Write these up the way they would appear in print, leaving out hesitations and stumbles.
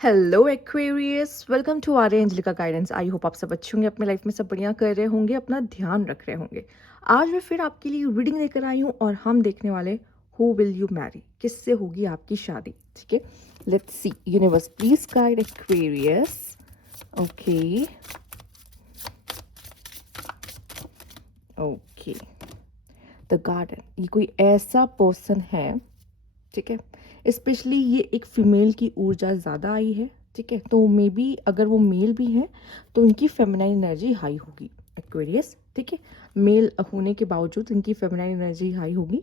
Hello Aquarius, welcome to Arya Angelica guidance. I hope आप सब अच्छे होंगे, अपने लाइफ में सब बढ़िया कर रहे होंगे, अपना ध्यान रख रहे होंगे। आज मैं फिर आपके लिए रीडिंग लेकर आई हूँ और हम देखने वाले हु विल यू मैरी, किससे होगी आपकी शादी। ठीक है, let's see. Universe please guide Aquarius. Okay okay, the garden, ये कोई ऐसा पर्सन है, ठीक है, स्पेशली ये एक फीमेल की ऊर्जा ज़्यादा आई है। ठीक है, तो मे बी अगर वो मेल भी हैं तो इनकी फेमिनाइन एनर्जी हाई होगी एक्वेरियस। ठीक है, मेल होने के बावजूद इनकी फेमिनाइन एनर्जी हाई होगी।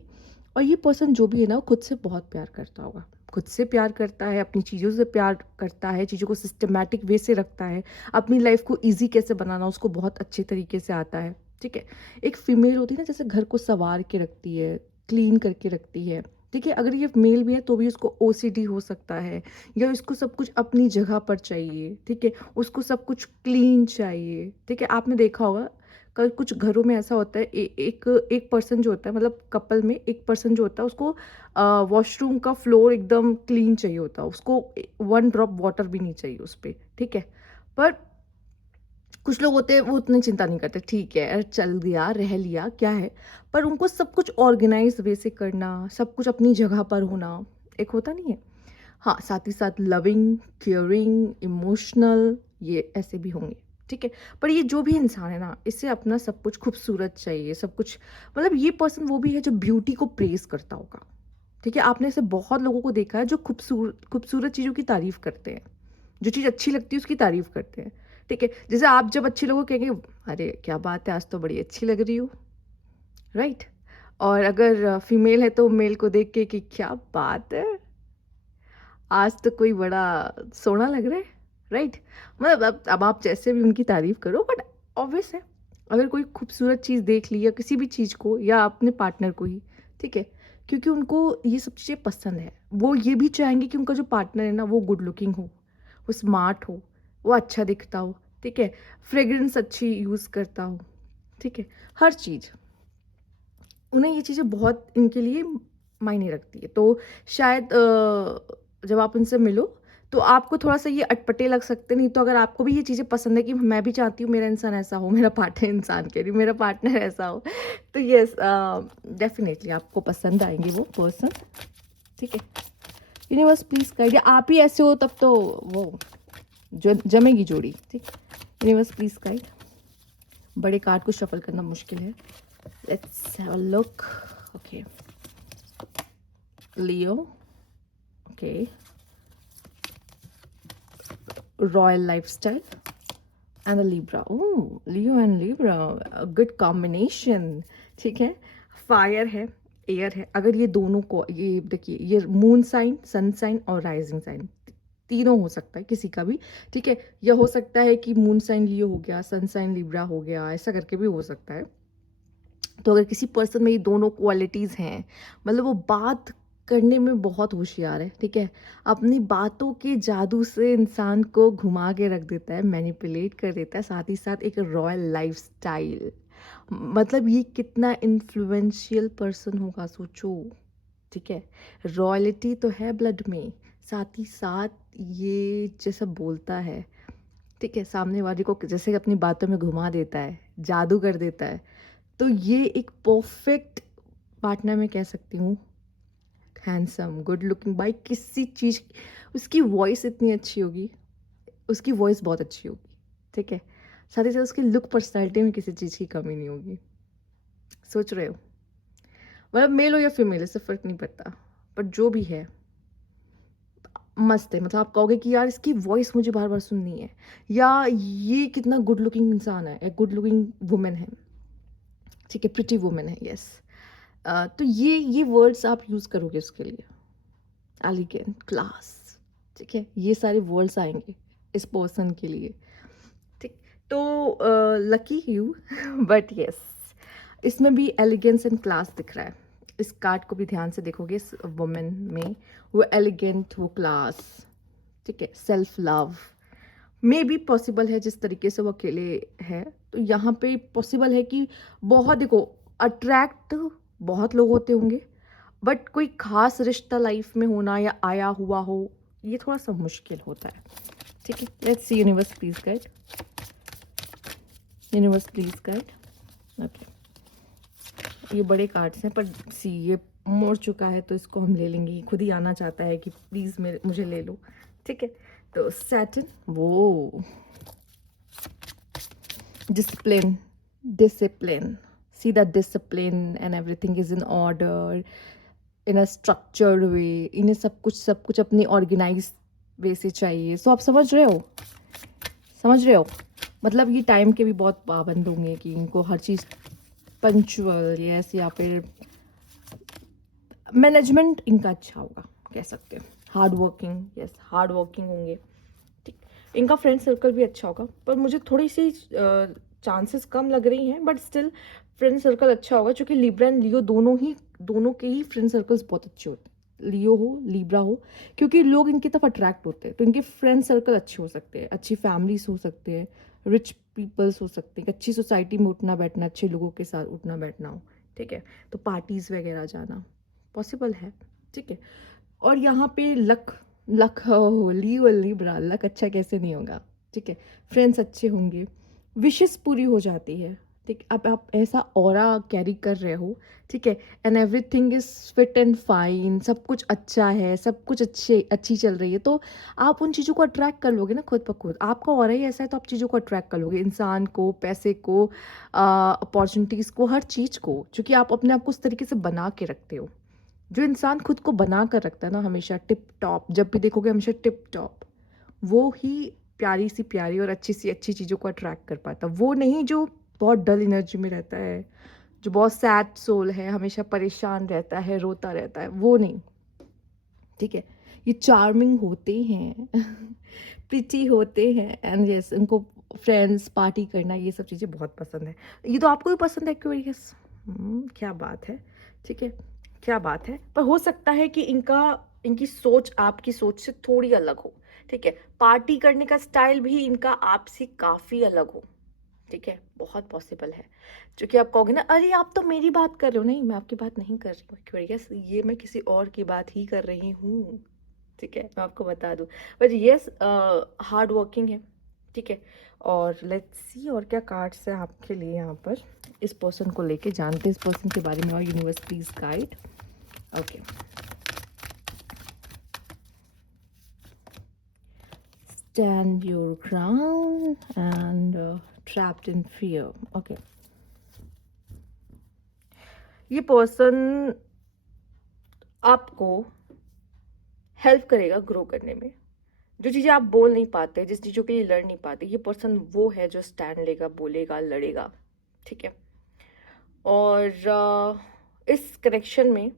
और ये पर्सन जो भी है ना, वो खुद से बहुत प्यार करता होगा, खुद से प्यार करता है, अपनी चीज़ों से प्यार करता है, चीज़ों को सिस्टमैटिक वे से रखता है, अपनी लाइफ को ईजी कैसे बनाना उसको बहुत अच्छे तरीके से आता है। ठीक है, एक फीमेल होती है ना, जैसे घर को संवार के रखती है, क्लीन करके रखती है। ठीक है, अगर ये मेल भी है तो भी उसको ओसीडी हो सकता है, या उसको सब कुछ अपनी जगह पर चाहिए। ठीक है, उसको सब कुछ क्लीन चाहिए। ठीक है, आपने देखा होगा कल कुछ घरों में ऐसा होता है, एक एक पर्सन जो होता है, मतलब कपल में एक पर्सन जो होता है, उसको वॉशरूम का फ्लोर एकदम क्लीन चाहिए होता है, उसको वन ड्रॉप वाटर भी नहीं चाहिए उस पर। ठीक है, पर कुछ लोग होते हैं वो उतनी चिंता नहीं करते, ठीक है चल दिया रह लिया क्या है, पर उनको सब कुछ ऑर्गेनाइज वे से करना, सब कुछ अपनी जगह पर होना एक होता नहीं है। हाँ, साथ ही साथ लविंग, केयरिंग, इमोशनल, ये ऐसे भी होंगे। ठीक है, पर ये जो भी इंसान है ना, इससे अपना सब कुछ खूबसूरत चाहिए, सब कुछ, मतलब ये पर्सन वो भी है जो ब्यूटी को प्रेज करता होगा। ठीक है, आपने ऐसे बहुत लोगों को देखा है जो खूबसूरत खूबसूरत चीज़ों की तारीफ करते हैं, जो चीज़ अच्छी लगती है उसकी तारीफ करते हैं। ठीक है, जैसे आप जब अच्छे लोगों को कहेंगे, अरे क्या बात है आज तो बड़ी अच्छी लग रही हो, राइट। और अगर फीमेल है तो मेल को देख के कि क्या बात है, आज तो कोई बड़ा सोना लग रहा है, राइट। मतलब अब आप जैसे भी उनकी तारीफ करो, बट ऑब्वियस है, अगर कोई खूबसूरत चीज़ देख ली या किसी भी चीज़ को या अपने पार्टनर को ही, ठीक है, क्योंकि उनको ये सब चीज़ें पसंद है, वो ये भी चाहेंगे कि उनका जो पार्टनर है ना वो गुड लुकिंग हो, वो स्मार्ट हो, वो अच्छा दिखता हो। ठीक है, फ्रेग्रेंस अच्छी यूज़ करता हो। ठीक है, हर चीज़, उन्हें ये चीज़ें बहुत इनके लिए मायने रखती है। तो शायद जब आप उनसे मिलो तो आपको थोड़ा-सा ये अटपटे लग सकते हैं, नहीं तो अगर आपको भी ये चीज़ें पसंद है कि मैं भी चाहती हूँ मेरा इंसान ऐसा हो, मेरा पार्टनर इंसान कह रही हूँ, मेरा पार्टनर ऐसा हो, तो येस डेफ़िनेटली आपको पसंद आएँगे वो पर्सन। ठीक है, यूनिवर्स प्लीज़ गाइड, या आप ही ऐसे हो तब तो वो जो जमेगी जोड़ी। ठीक, यूनिवर्स प्लीज़ गाइड। बड़े कार्ड को शफल करना मुश्किल है। Let's have a look. Okay, Leo, okay, royal lifestyle and Libra. Oh, Leo and Libra, good combination. ठीक है, फायर है, एयर है, अगर ये दोनों को, ये देखिए, ये मून साइन, सन साइन और राइजिंग साइन, तीनों हो सकता है किसी का भी। ठीक है, यह हो सकता है कि मून साइन लियो हो गया, सन साइन लिब्रा हो गया, ऐसा करके भी हो सकता है। तो अगर किसी पर्सन में ये दोनों क्वालिटीज़ हैं, मतलब वो बात करने में बहुत होशियार है। ठीक है, अपनी बातों के जादू से इंसान को घुमा के रख देता है, मैनिपुलेट कर देता है, साथ ही साथ एक रॉयल लाइफस्टाइल, मतलब ये कितना इन्फ्लुएंशियल पर्सन होगा सोचो। ठीक है, रॉयल्टी तो है ब्लड में, साथ ही साथ ये जैसा बोलता है, ठीक है, सामने वाले को जैसे अपनी बातों में घुमा देता है, जादू कर देता है, तो ये एक परफेक्ट पार्टनर मैं कह सकती हूँ। हैंडसम, गुड लुकिंग, बाई किसी चीज़, उसकी वॉइस इतनी अच्छी होगी, उसकी वॉइस बहुत अच्छी होगी। ठीक है, साथ ही साथ उसकी लुक, पर्सनैलिटी में किसी चीज़ की कमी नहीं होगी। सोच रहे हो, मतलब मेल हो या फीमेल इससे फ़र्क नहीं पड़ता, पर जो भी है मस्त है। मतलब आप कहोगे कि यार इसकी वॉइस मुझे बार बार सुननी है, या ये कितना गुड लुकिंग इंसान है, एक गुड लुकिंग वुमेन है। ठीक है, प्रिटी वुमेन है, यस। तो ये वर्ड्स आप यूज़ करोगे उसके लिए, एलिगेंट, क्लास। ठीक है, ये सारे वर्ड्स आएंगे इस पर्सन के लिए। ठीक, तो लकी यू बट यस, इसमें भी एलिगेंस एंड क्लास दिख रहा है। इस कार्ड को भी ध्यान से देखोगे, इस वुमेन में वो एलिगेंट, वो क्लास, ठीक है, सेल्फ लव मे भी पॉसिबल है। जिस तरीके से वो अकेले है, तो यहाँ पे पॉसिबल है कि बहुत, देखो, अट्रैक्ट बहुत लोग होते होंगे, बट कोई खास रिश्ता लाइफ में होना या आया हुआ हो, ये थोड़ा सा मुश्किल होता है, ठीक है। Let's see universe please guide, universe please guide. Okay, ये बड़े कार्ड्स हैं पर सी ये मोड़ चुका है तो इसको हम ले लेंगे, ये खुद ही आना चाहता है कि प्लीज़ मेरे मुझे ले लो, ठीक है। तो सैटर्न, वो discipline, discipline, see the discipline and everything is in order, in a structured way, इन्हें सब कुछ अपनी ऑर्गेनाइज वे से चाहिए। सो आप समझ रहे हो, समझ रहे हो, मतलब ये टाइम के भी बहुत पाबंद होंगे कि इनको हर चीज़ पंचुअल, यस, या फिर मैनेजमेंट इनका अच्छा होगा, कह सकते हैं। Hard working, yes, hard working होंगे, ठीक। इनका फ्रेंड सर्कल भी अच्छा होगा, पर मुझे थोड़ी सी चांसेस कम लग रही हैं, बट स्टिल फ्रेंड सर्कल अच्छा होगा, क्योंकि लिब्रा एंड लियो दोनों के ही फ्रेंड सर्कल्स बहुत अच्छे होते हैं, लियो हो लिब्रा हो, क्योंकि लोग इनकी तरफ अट्रैक्ट होते हैं, तो इनके फ्रेंड सर्कल अच्छे हो सकते हैं, अच्छी फैमिलीज हो सकते हैं, रिच पीपल्स हो सकते हैं, अच्छी सोसाइटी में उठना बैठना, अच्छे लोगों के साथ उठना बैठना हो, ठीक है। तो पार्टीज वगैरह जाना पॉसिबल है, ठीक है। और यहाँ पे लक, लक होली वली ब्रा, लक अच्छा कैसे नहीं होगा, ठीक है। फ्रेंड्स अच्छे होंगे, विशेस पूरी हो जाती है, ठीक। अब आप ऐसा ऑरा कैरी कर रहे हो, ठीक है, and everything is fit and fine, सब कुछ अच्छा है, सब कुछ अच्छी चल रही है, तो आप उन चीज़ों को अट्रैक्ट कर लोगे ना खुद ब खुद। आपका ऑरा ही ऐसा है तो आप चीज़ों को अट्रैक्ट कर लोगे, इंसान को, पैसे को, अपॉर्चुनिटीज़ को, हर चीज़ को, क्योंकि आप अपने आप को उस तरीके से बना के रखते हो। जो इंसान खुद को बना कर रखता है ना, हमेशा टिप टॉप, जब भी देखोगे हमेशा टिप टॉप, वो ही प्यारी सी प्यारी और अच्छी सी अच्छी चीज़ों को अट्रैक्ट कर पाता। वो नहीं जो बहुत डल एनर्जी में रहता है, जो बहुत सैड सोल है, हमेशा परेशान रहता है, रोता रहता है, वो नहीं, ठीक है। ये चार्मिंग होते हैं प्रिटी होते हैं, एंड यस, उनको फ्रेंड्स पार्टी करना ये सब चीज़ें बहुत पसंद है। ये तो आपको भी पसंद है एक्वेरियस, क्या बात है, ठीक है, क्या बात है। पर हो सकता है कि इनकी सोच आपकी सोच से थोड़ी अलग हो, ठीक है। पार्टी करने का स्टाइल भी इनका आपसे काफ़ी अलग हो, ठीक है, बहुत पॉसिबल है। जो कि आप कहोगे ना, अरे आप तो मेरी बात कर रहे हो, नहीं, मैं आपकी बात नहीं कर रही हूँ एक्वेरियस, ये मैं किसी और की बात ही कर रही हूँ, ठीक है, मैं आपको बता दूँ। बट यस, हार्ड वर्किंग है, ठीक है। और लेट्स सी और क्या कार्ड्स है आपके लिए यहाँ पर, इस पर्सन को लेके जानते हैं इस पर्सन के बारे में, और universe please guide. Okay, stand your ground and trapped in fear. Okay, ये पर्सन आपको हेल्प करेगा ग्रो करने में। जो चीज़ें आप बोल नहीं पाते, जिस चीज़ों के लिए लड़ नहीं पाते, ये पर्सन वो है जो स्टैंड लेगा, बोलेगा, लड़ेगा, ठीक है। और इस कनेक्शन में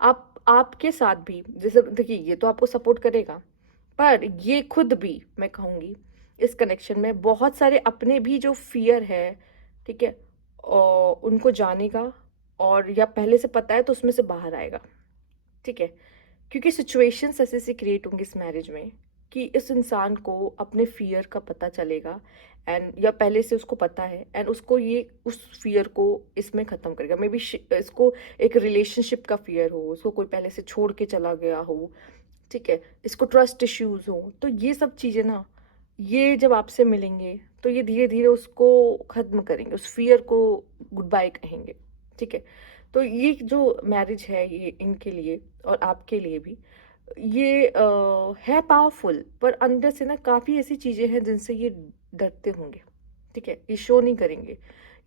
आपके साथ भी, जैसे देखिए, ये तो आपको सपोर्ट करेगा, पर ये खुद भी, मैं कहूँगी, इस कनेक्शन में बहुत सारे अपने भी जो फियर है, ठीक है, और उनको जानेगा, और या पहले से पता है तो उसमें से बाहर आएगा, ठीक है। क्योंकि सिचुएशंस ऐसे ऐसे क्रिएट होंगी इस मैरिज में कि इस इंसान को अपने फियर का पता चलेगा, एंड या पहले से उसको पता है, एंड उसको ये उस फियर को इसमें ख़त्म करेगा। मे बी इसको एक रिलेशनशिप का फियर हो, उसको कोई पहले से छोड़ के चला गया हो, ठीक है, इसको ट्रस्ट इश्यूज हो, तो ये सब चीज़ें ना, ये जब आपसे मिलेंगे तो ये धीरे धीरे उसको ख़त्म करेंगे, उस फियर को गुड बाय कहेंगे, ठीक है। तो ये जो मैरिज है, ये इनके लिए और आपके लिए भी, ये है पावरफुल, पर अंदर से ना काफ़ी ऐसी चीज़ें हैं जिनसे ये डरते होंगे, ठीक है। ये शो नहीं करेंगे,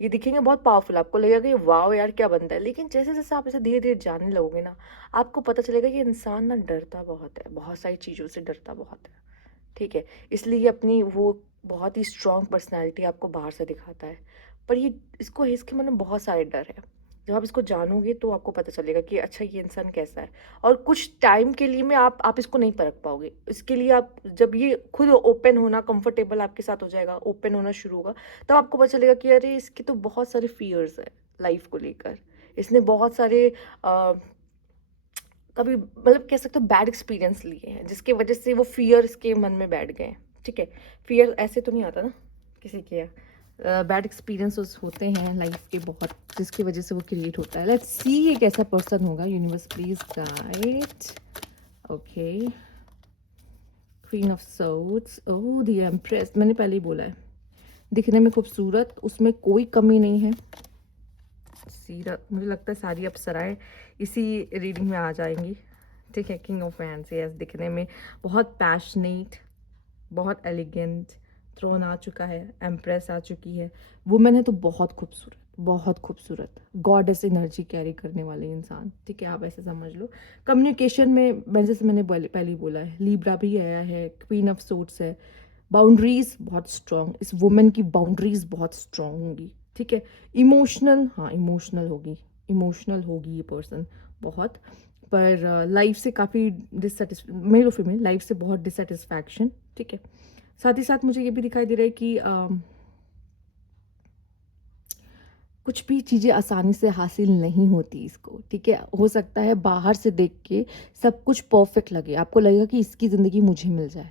ये दिखेंगे बहुत पावरफुल, आपको लगेगा कि वाह यार क्या बनता है, लेकिन जैसे जैसे आप इसे धीरे धीरे जानने लगोगे ना, आपको पता चलेगा कि इंसान ना डरता बहुत है, बहुत सारी चीज़ों से डरता बहुत है, ठीक है। इसलिए ये अपनी वो बहुत ही स्ट्रॉन्ग पर्सनैलिटी आपको बाहर से दिखाता है, पर ये इसके मन में बहुत सारे डर है। जब आप इसको जानोगे तो आपको पता चलेगा कि अच्छा ये इंसान कैसा है, और कुछ टाइम के लिए में आप इसको नहीं परख पाओगे। इसके लिए आप जब ये खुद ओपन होना, कंफर्टेबल आपके साथ हो जाएगा, ओपन होना शुरू होगा, तब आपको पता चलेगा कि अरे इसके तो बहुत सारे फियर्स है लाइफ को लेकर, इसने बहुत सारे कभी मतलब कह सकते हो बैड एक्सपीरियंस लिए हैं, जिसकी वजह से वो फियर इसके मन में बैठ गए हैं, ठीक है। फियर ऐसे तो नहीं आता ना किसी के, बैड एक्सपीरियंस होते हैं लाइफ के बहुत, जिसकी वजह से वो क्रिएट होता है। लेट्स सी ये कैसा पर्सन होगा, universe please guide. Okay, queen of swords, oh the empress, मैंने पहले ही बोला है, दिखने में खूबसूरत, उसमें कोई कमी नहीं है। सीरत, मुझे लगता है सारी अप्सराएं इसी रीडिंग में आ जाएंगी, ठीक है। किंग ऑफ वैंड्स, यस, दिखने में बहुत पैशनेट, बहुत एलिगेंट, थ्रोन आ चुका है, एम्प्रेस आ चुकी है, वुमेन है तो बहुत खूबसूरत, बहुत खूबसूरत, गॉडेस एनर्जी कैरी करने वाले इंसान, ठीक है, आप ऐसे समझ लो। कम्युनिकेशन में जैसे मैंने पहले ही बोला है, लिब्रा भी आया है, क्वीन ऑफ सोर्ड्स है, बाउंड्रीज बहुत स्ट्रॉन्ग, इस वुमेन की बाउंड्रीज बहुत स्ट्रॉन्ग होंगी, ठीक है। इमोशनल, हाँ इमोशनल होगी ये पर्सन बहुत, पर लाइफ से काफ़ी मेल और फीमेल लाइफ से बहुत डिससेटिस्फैक्शन, ठीक है। साथ ही साथ मुझे ये भी दिखाई दे रहा है कि कुछ भी चीज़ें आसानी से हासिल नहीं होती इसको, ठीक है। हो सकता है बाहर से देख के सब कुछ परफेक्ट लगे, आपको लगेगा कि इसकी ज़िंदगी मुझे मिल जाए,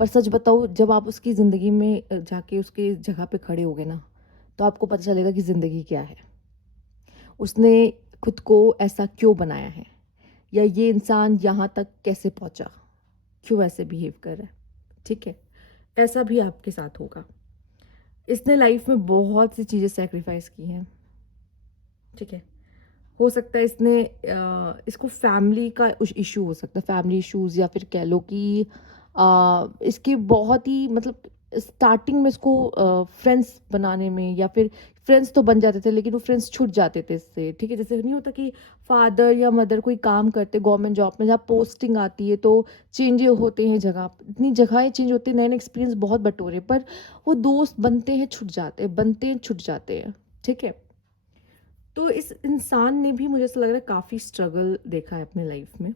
पर सच बताऊँ, जब आप उसकी ज़िंदगी में जाके उसके जगह पे खड़े होगे ना, तो आपको पता चलेगा कि ज़िंदगी क्या है, उसने खुद को ऐसा क्यों बनाया है, या ये इंसान यहाँ तक कैसे पहुँचा, क्यों ऐसे बिहेव कर रहा है, ठीक है। ऐसा भी आपके साथ होगा। इसने लाइफ में बहुत सी चीज़ें सेक्रीफाइस की हैं, ठीक है। हो सकता है इसने इसको फैमिली का इशू हो सकता है, फैमिली इश्यूज, या फिर कह लो कि इसके बहुत ही मतलब स्टार्टिंग में इसको फ्रेंड्स बनाने में, या फिर फ्रेंड्स तो बन जाते थे लेकिन वो फ्रेंड्स छूट जाते थे इससे, ठीक है। जैसे नहीं होता कि फादर या मदर कोई काम करते गवर्नमेंट जॉब में, जहाँ पोस्टिंग आती है तो चेंज होते हैं जगह, इतनी जगहें चेंज होती हैं, नए नए एक्सपीरियंस बहुत बटोरे, पर वो दोस्त बनते हैं छूट जाते हैं, बनते हैं छूट जाते हैं, ठीक है। तो इस इंसान ने भी, मुझे ऐसा लग रहा है, काफ़ी स्ट्रगल देखा है अपने लाइफ में,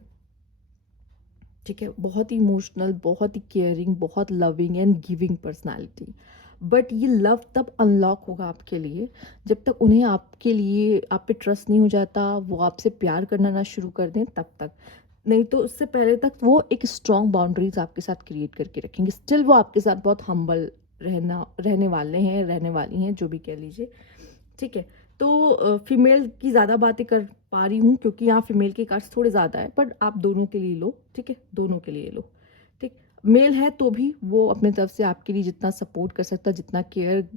ठीक है। बहुत ही इमोशनल, बहुत ही केयरिंग, बहुत loving and giving personality, but ये लव तब अनलॉक होगा आपके लिए जब तक उन्हें आपके लिए, आप पे ट्रस्ट नहीं हो जाता, वो आपसे प्यार करना ना शुरू कर दें तब तक, नहीं तो उससे पहले तक वो एक स्ट्रॉन्ग बाउंड्रीज आपके साथ क्रिएट करके रखेंगे। स्टिल वो आपके साथ बहुत हम्बल रहने वाले हैं, रहने वाली हैं, जो भी कह लीजिए, ठीक है। तो फीमेल की ज़्यादा बातें कर पा रही हूँ क्योंकि यहाँ फीमेल के कार्ड्स थोड़े ज़्यादा है, पर आप दोनों के लिए लो, ठीक है, दोनों के लिए लो, ठीक। मेल है तो भी वो अपनी तरफ से आपके लिए जितना सपोर्ट कर सकता, जितना केयर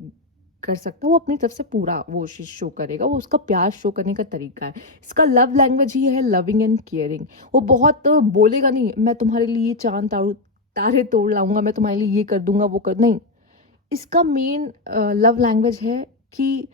कर सकता, वो अपनी तरफ से पूरा वो चीज़ शो करेगा, वो उसका प्यार शो करने का तरीका है, इसका लव लैंग्वेज ही है लविंग एंड केयरिंग। वो बहुत बोलेगा नहीं, मैं तुम्हारे लिए चांद तारे तोड़ लाऊंगा, मैं तुम्हारे लिए ये कर दूंगा, वो कर, नहीं, इसका मेन लव लैंग्वेज है कि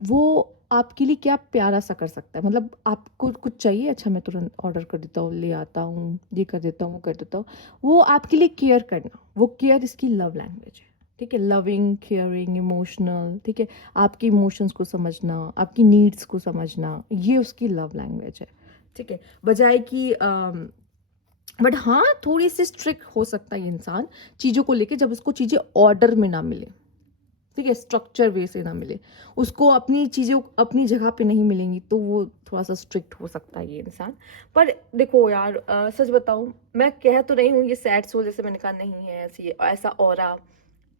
वो आपके लिए क्या प्यारा सा कर सकता है, मतलब आपको कुछ चाहिए, अच्छा मैं तुरंत ऑर्डर कर देता हूँ, ले आता हूँ, ये कर देता हूँ, वो कर देता हूँ, वो आपके लिए केयर करना, वो केयर इसकी लव लैंग्वेज है, ठीक है। लविंग, केयरिंग, इमोशनल, ठीक है, आपके इमोशंस को समझना, आपकी नीड्स को समझना, ये उसकी लव लैंग्वेज है, ठीक है। बजाय कि बट हाँ, थोड़ी सी स्ट्रिक्ट हो सकता है ये इंसान चीज़ों को लेके, जब उसको चीज़ें ऑर्डर में ना मिले, ठीक है, स्ट्रक्चर वे से ना मिले, उसको अपनी चीज़ें अपनी जगह पे नहीं मिलेंगी, तो वो थोड़ा सा स्ट्रिक्ट हो सकता है ये इंसान। पर देखो यार, सच बताऊं, मैं कह तो नहीं हूँ ये सैड सोल, जैसे मैंने कहा नहीं है ऐसी,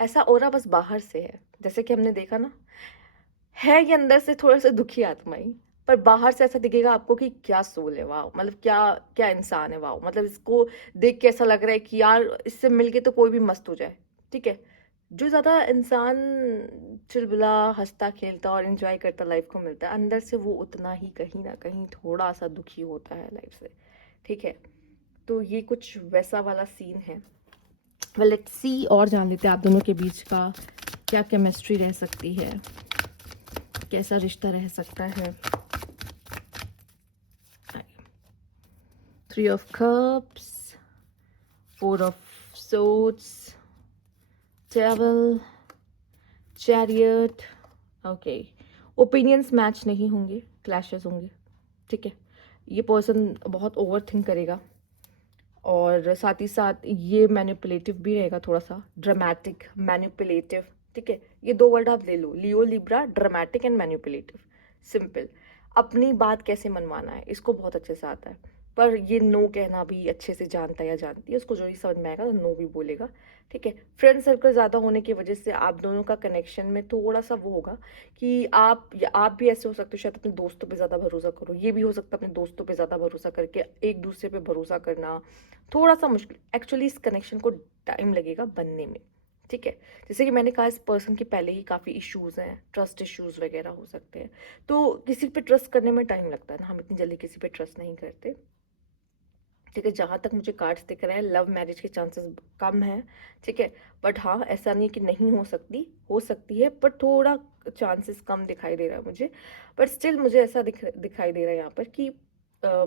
ऐसा ऑरा बस बाहर से है, जैसे कि हमने देखा ना, है ये अंदर से थोड़ा सा दुखी आत्मा ही, पर बाहर से ऐसा दिखेगा आपको कि क्या सोल है, वाह, मतलब क्या क्या इंसान है, वाह, मतलब इसको देख के ऐसा लग रहा है कि यार इससे मिलके तो कोई भी मस्त हो जाए, ठीक है। जो ज़्यादा इंसान चुलबुला, हंसता खेलता और एंजॉय करता लाइफ को मिलता है, अंदर से वो उतना ही कहीं ना कहीं थोड़ा सा दुखी होता है लाइफ से, ठीक है। तो ये कुछ वैसा वाला सीन है। वेल लेट्स सी, और जान लेते हैं आप दोनों के बीच का क्या केमिस्ट्री रह सकती है, कैसा रिश्ता रह सकता है। 3 of Cups, 4 of Swords, Devil, Chariot, okay. Opinions match नहीं होंगे, क्लैशेस होंगे, ठीक है। ये पर्सन बहुत ओवर थिंक करेगा, और साथ ही साथ ये मैनिपुलेटिव भी रहेगा, थोड़ा सा ड्रामेटिक, मैनिपुलेटिव, ठीक है। ये दो वर्ड आप ले लो, Leo Libra, dramatic and manipulative, simple. अपनी बात कैसे मनवाना है इसको बहुत अच्छे से आता है, पर ये नो कहना भी अच्छे से जानता है या जानती है, उसको जो ही समझ में आएगा तो नो भी बोलेगा, ठीक है। फ्रेंड सर्कल ज़्यादा होने की वजह से आप दोनों का कनेक्शन में थोड़ा-सा वो होगा कि आप भी ऐसे हो सकते हो, शायद अपने दोस्तों पे ज़्यादा भरोसा करो, ये भी हो सकता है अपने दोस्तों पे ज़्यादा भरोसा करके एक-दूसरे पे भरोसा करना थोड़ा-सा मुश्किल, एक्चुअली इस कनेक्शन को टाइम लगेगा बनने में, ठीक है। जैसे कि मैंने कहा इस पर्सन के पहले ही काफ़ी इश्यूज़ हैं, ट्रस्ट इश्यूज़ वगैरह हो सकते हैं। तो किसी पे ट्रस्ट करने में टाइम लगता है ना, हम इतनी जल्दी किसी पे ट्रस्ट नहीं करते। ठीक है, जहाँ तक मुझे कार्ड्स दिख रहे हैं लव मैरिज के चांसेस कम हैं, ठीक है। बट हाँ, ऐसा नहीं है कि नहीं हो सकती है, पर थोड़ा चांसेस कम दिखाई दे रहा है मुझे। बट स्टिल मुझे ऐसा दिखाई दे रहा है यहाँ पर कि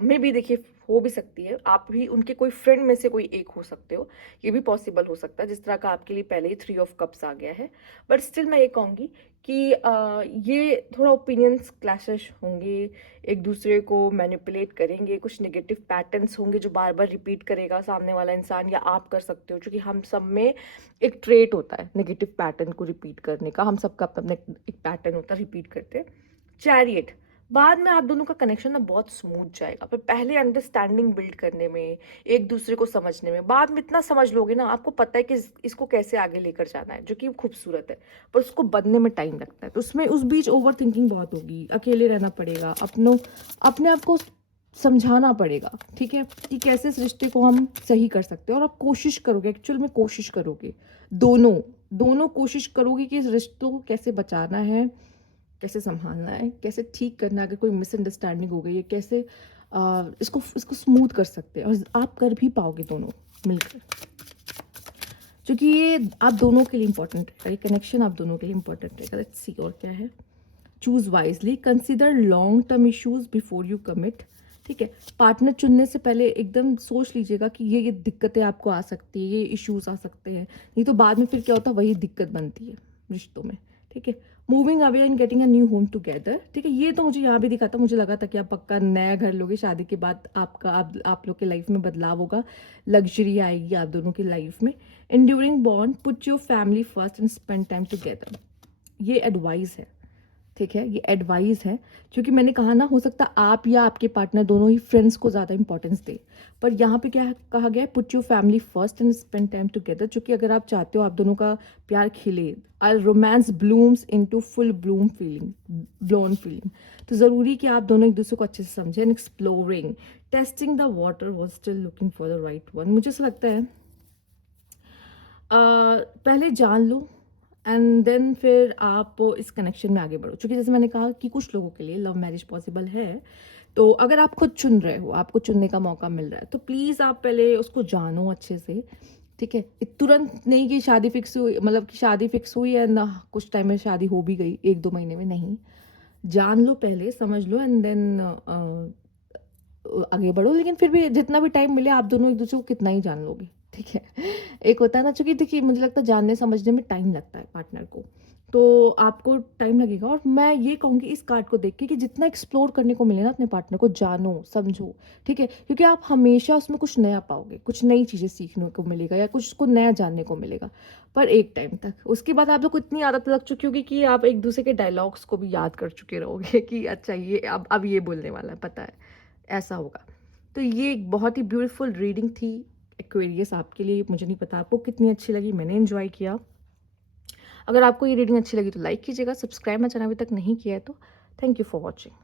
मे बी देखिए हो भी सकती है, आप भी उनके कोई फ्रेंड में से कोई एक हो सकते हो, ये भी पॉसिबल हो सकता है, जिस तरह का आपके लिए पहले ही 3 ऑफ कप्स आ गया है। बट स्टिल मैं ये कहूँगी कि ये थोड़ा ओपिनियंस क्लैशेस होंगे, एक दूसरे को मैनिपुलेट करेंगे, कुछ नेगेटिव पैटर्न्स होंगे जो बार बार रिपीट करेगा सामने वाला इंसान या आप कर सकते हो, क्योंकि हम सब में एक ट्रेट होता है नेगेटिव पैटर्न को रिपीट करने का, हम सबका अपना अपना एक पैटर्न होता है, रिपीट करते हैं। चैरियट, बाद में आप दोनों का कनेक्शन ना बहुत स्मूथ जाएगा, पर पहले अंडरस्टैंडिंग बिल्ड करने में, एक दूसरे को समझने में, बाद में इतना समझ लोगे ना, आपको पता है कि इसको कैसे आगे लेकर जाना है, जो कि खूबसूरत है, पर उसको बनने में टाइम लगता है। तो उसमें उस बीच ओवर थिंकिंग बहुत होगी, अकेले रहना पड़ेगा, अपने आप को समझाना पड़ेगा, ठीक है, कि कैसे इस रिश्ते को हम सही कर सकते हैं। और आप कोशिश करोगे, एक्चुअल में कोशिश करोगे, दोनों दोनों कोशिश करोगे कि इस रिश्तों को कैसे बचाना है, कैसे संभालना है, कैसे ठीक करना है, अगर कोई मिसअंडरस्टैंडिंग हो गई है, कैसे इसको स्मूथ कर सकते हैं, और आप कर भी पाओगे दोनों मिलकर, क्योंकि ये आप दोनों के लिए इंपॉर्टेंट है, ये कनेक्शन आप दोनों के लिए इंपॉर्टेंट है। लेट्स सी और क्या है। Choose wisely, consider long term issues before you commit, ठीक है। पार्टनर चुनने से पहले एकदम सोच लीजिएगा कि ये दिक्कतें आपको आ सकती है, ये इश्यूज आ सकते हैं, नहीं तो बाद में फिर क्या होता है, वही दिक्कत बनती है रिश्तों में, ठीक है। Moving away and getting a new home together, ठीक है। ये तो मुझे यहाँ भी दिखा था, मुझे लगा था कि आप पक्का नया घर लोगे शादी के बाद, आप लोग के लाइफ में बदलाव होगा, लग्जरी आएगी आप दोनों की लाइफ में। Enduring bond, put your family first and spend time together, ये एडवाइस है, ठीक है, ये एडवाइस है। क्योंकि मैंने कहा ना, हो सकता है आप या आपके पार्टनर दोनों ही फ्रेंड्स को ज़्यादा इंपॉर्टेंस दे, पर यहाँ पे क्या कहा गया है, put your family first and spend time together, क्योंकि अगर आप चाहते हो आप दोनों का प्यार खिले, और romance blooms into full blown feeling, तो ज़रूरी कि आप दोनों एक दूसरे को अच्छे से समझें। And exploring, testing the water was still looking for the right one, मुझे ऐसा लगता है पहले जान लो एंड देन फिर आप इस कनेक्शन में आगे बढ़ो, क्योंकि जैसे मैंने कहा कि कुछ लोगों के लिए लव मैरिज पॉसिबल है। तो अगर आप खुद चुन रहे हो, आपको चुनने का मौका मिल रहा है, तो प्लीज़ आप पहले उसको जानो अच्छे से, ठीक है। तुरंत नहीं कि शादी फिक्स हुई, मतलब कि शादी फिक्स हुई है ना, कुछ टाइम में शादी हो भी गई, 1-2 महीने में नहीं, जान लो पहले, समझ लो, एंड देन आगे बढ़ो। लेकिन फिर भी जितना भी टाइम मिले, आप दोनों एक दूसरे को कितना ही जान लोगे, ठीक है। एक होता है ना, चूंकि देखिए मुझे लगता है जानने समझने में टाइम लगता है पार्टनर को, तो आपको टाइम लगेगा। और मैं ये कहूँगी इस कार्ड को देख के कि जितना एक्सप्लोर करने को मिले ना अपने पार्टनर को, जानो समझो, ठीक है, क्योंकि आप हमेशा उसमें कुछ नया पाओगे, कुछ नई चीज़ें सीखने को मिलेगा या कुछ उसको नया जानने को मिलेगा, पर एक टाइम तक। उसके बाद आप लोग को इतनी आदत लग चुकी होगी कि आप एक दूसरे के डायलॉग्स को भी याद कर चुके रहोगे कि अच्छा ये अब ये बोलने वाला है, पता है ऐसा होगा। तो ये एक बहुत ही ब्यूटीफुल रीडिंग थी एक्वेरियस आपके लिए। मुझे नहीं पता आपको कितनी अच्छी लगी, मैंने एंजॉय किया। अगर आपको ये रीडिंग अच्छी लगी तो लाइक कीजिएगा, सब्सक्राइब मेरा चैनल अभी तक नहीं किया है तो। Thank you for watching.